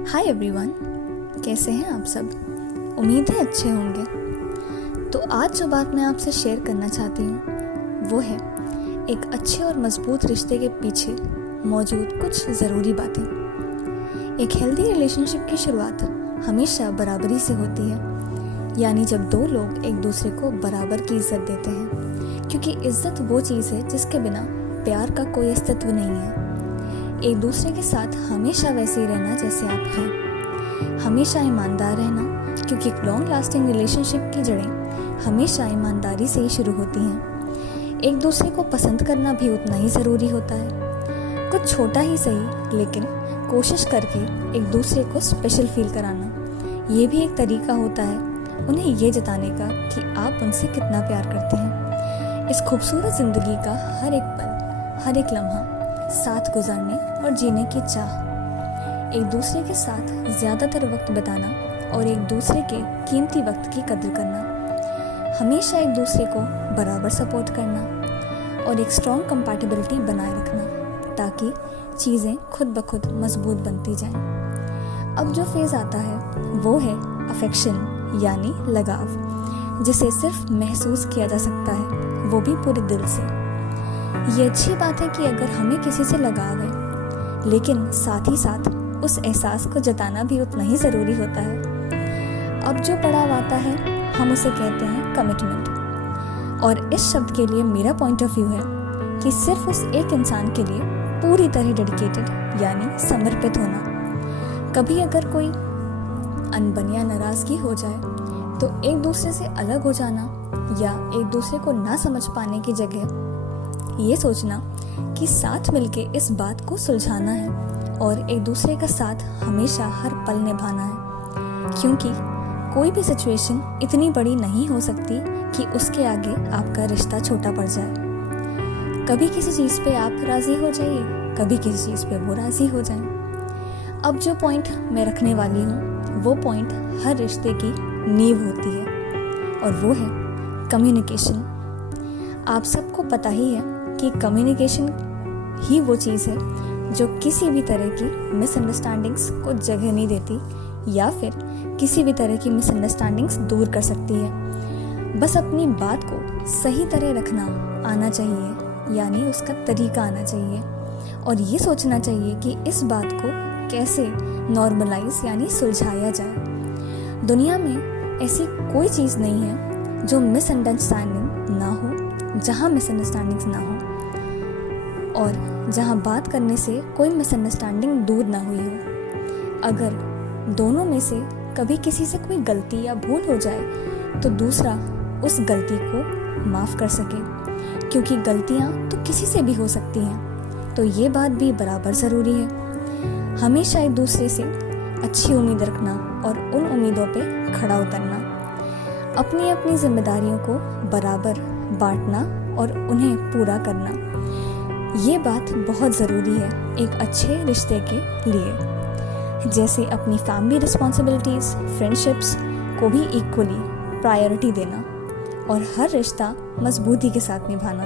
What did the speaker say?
Hi everyone, कैसे हैं आप सब। उम्मीद है अच्छे होंगे। तो आज जो बात मैं आपसे शेयर करना चाहती हूँ वो है एक अच्छे और मजबूत रिश्ते के पीछे मौजूद कुछ ज़रूरी बातें। एक हेल्दी रिलेशनशिप की शुरुआत हमेशा बराबरी से होती है, यानी जब दो लोग एक दूसरे को बराबर की इज्जत देते हैं, क्योंकि इज्जत वो चीज़ है जिसके बिना प्यार का कोई अस्तित्व नहीं है। एक दूसरे के साथ हमेशा वैसे ही रहना जैसे आप हैं, हमेशा ईमानदार रहना, क्योंकि एक लॉन्ग लास्टिंग रिलेशनशिप की जड़ें हमेशा ईमानदारी से ही शुरू होती हैं। एक दूसरे को पसंद करना भी उतना ही ज़रूरी होता है, कुछ छोटा ही सही, लेकिन कोशिश करके एक दूसरे को स्पेशल फील कराना, ये भी एक तरीका होता है उन्हें ये जताने का कि आप उनसे कितना प्यार करते हैं। इस खूबसूरत ज़िंदगी का हर एक पल, हर एक लम्हा साथ गुजारने और जीने की चाह, एक दूसरे के साथ ज़्यादातर वक्त बिताना और एक दूसरे के कीमती वक्त की कदर करना, हमेशा एक दूसरे को बराबर सपोर्ट करना और एक स्ट्रॉन्ग कंपैटिबिलिटी बनाए रखना, ताकि चीज़ें खुद ब खुद मजबूत बनती जाएं। अब जो फेज़ आता है वो है अफेक्शन, यानी लगाव, जिसे सिर्फ महसूस किया जा सकता है, वो भी पूरे दिल से। ये अच्छी बात है कि अगर हमें किसी से लगाव है, लेकिन साथ ही साथ उस एहसास को जताना भी उतना ही ज़रूरी होता है। अब जो पड़ाव आता है हम उसे कहते हैं कमिटमेंट, और इस शब्द के लिए मेरा पॉइंट ऑफ व्यू है कि सिर्फ उस एक इंसान के लिए पूरी तरह डेडिकेटेड, यानी समर्पित होना। कभी अगर कोई अनबन या नाराज़गी हो जाए तो एक दूसरे से अलग हो जाना या एक दूसरे को ना समझ पाने की जगह ये सोचना कि साथ मिलके इस बात को सुलझाना है और एक दूसरे का साथ हमेशा हर पल निभाना है, क्योंकि कोई भी सिचुएशन इतनी बड़ी नहीं हो सकती कि उसके आगे आपका रिश्ता छोटा पड़ जाए। कभी किसी चीज़ पे आप राज़ी हो जाइए, कभी किसी चीज़ पे वो राज़ी हो जाए। अब जो पॉइंट मैं रखने वाली हूँ वो पॉइंट हर रिश्ते की नींव होती है, और वो है कम्युनिकेशन। आप सबको पता ही है कि कम्युनिकेशन ही वो चीज़ है जो किसी भी तरह की मिसअंडरस्टैंडिंग्स को जगह नहीं देती, या फिर किसी भी तरह की मिसअंडरस्टैंडिंग्स दूर कर सकती है। बस अपनी बात को सही तरह रखना आना चाहिए, यानी उसका तरीका आना चाहिए, और ये सोचना चाहिए कि इस बात को कैसे नॉर्मलाइज यानी सुलझाया जाए। दुनिया में ऐसी कोई चीज़ नहीं है जो मिसअंडरस्टैंडिंग ना हो, जहाँ मिसअंडरस्टैंडिंग्स ना हो, और जहाँ बात करने से कोई मिसअंडरस्टैंडिंग दूर ना हुई हो। अगर दोनों में से कभी किसी से कोई गलती या भूल हो जाए तो दूसरा उस गलती को माफ़ कर सके, क्योंकि गलतियाँ तो किसी से भी हो सकती हैं, तो ये बात भी बराबर ज़रूरी है। हमेशा एक दूसरे से अच्छी उम्मीद रखना और उन उम्मीदों पे खड़ा उतरना, अपनी अपनी जिम्मेदारियों को बराबर बांटना और उन्हें पूरा करना, ये बात बहुत ज़रूरी है एक अच्छे रिश्ते के लिए। जैसे अपनी फैमिली रिस्पॉन्सिबिलिटीज़, फ्रेंडशिप्स को भी इक्वली प्रायोरिटी देना और हर रिश्ता मजबूती के साथ निभाना।